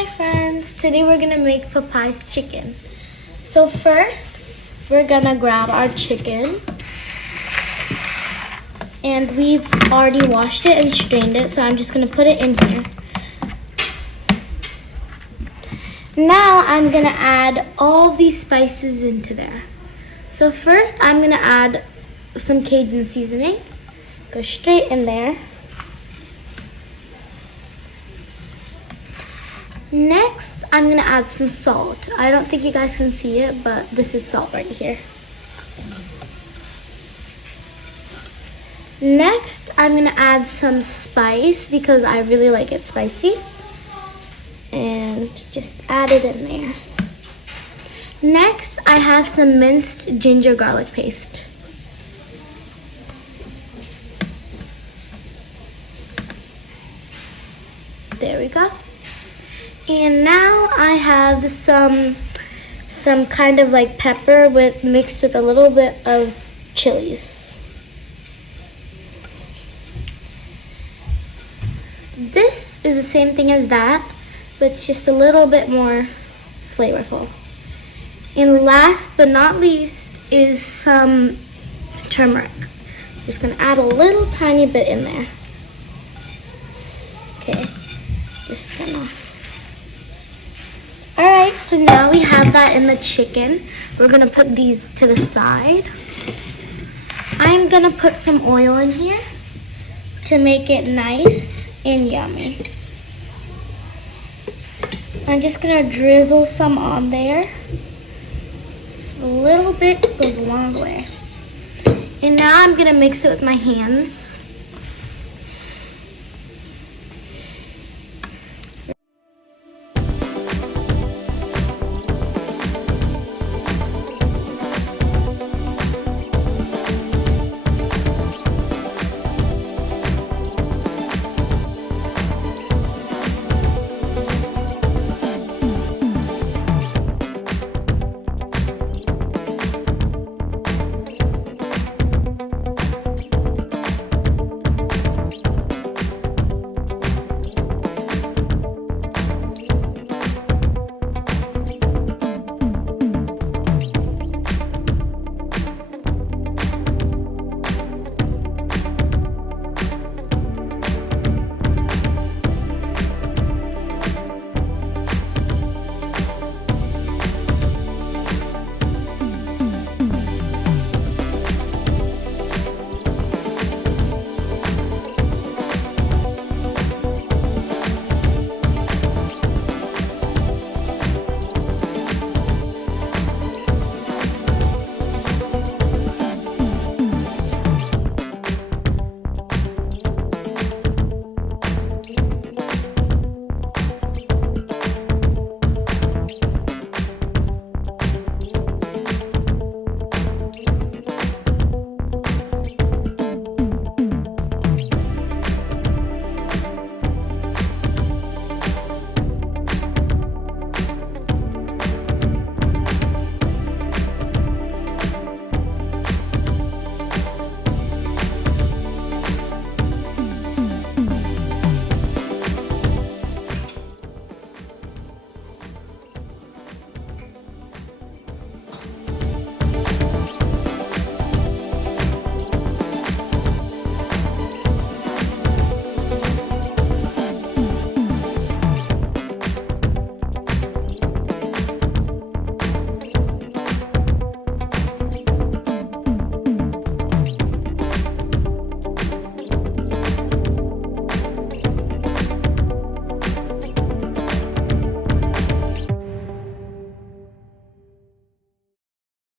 Hi friends, today we're gonna make Popeye's chicken. So first, we're gonna grab our chicken, and we've already washed it and strained it, so I'm just gonna put it in here. Now I'm gonna add all these spices into there. So first, I'm gonna add some Cajun seasoning. Go straight in there. Next, I'm gonna add some salt. I don't think you guys can see it, but this is salt right here. Next, I'm gonna add some spice because I really like it spicy. And just add it in there. Next, I have some minced ginger garlic paste. There we go. And now I have some kind of like pepper mixed with a little bit of chilies. This is the same thing as that, but it's just a little bit more flavorful. And last but not least is some turmeric. Just gonna add a little tiny bit in there. Okay, just gonna. Alright, so now we have that in the chicken. We're gonna put these to the side. I'm gonna put some oil in here to make it nice and yummy. I'm just gonna drizzle some on there. A little bit goes a long way. And now I'm gonna mix it with my hands.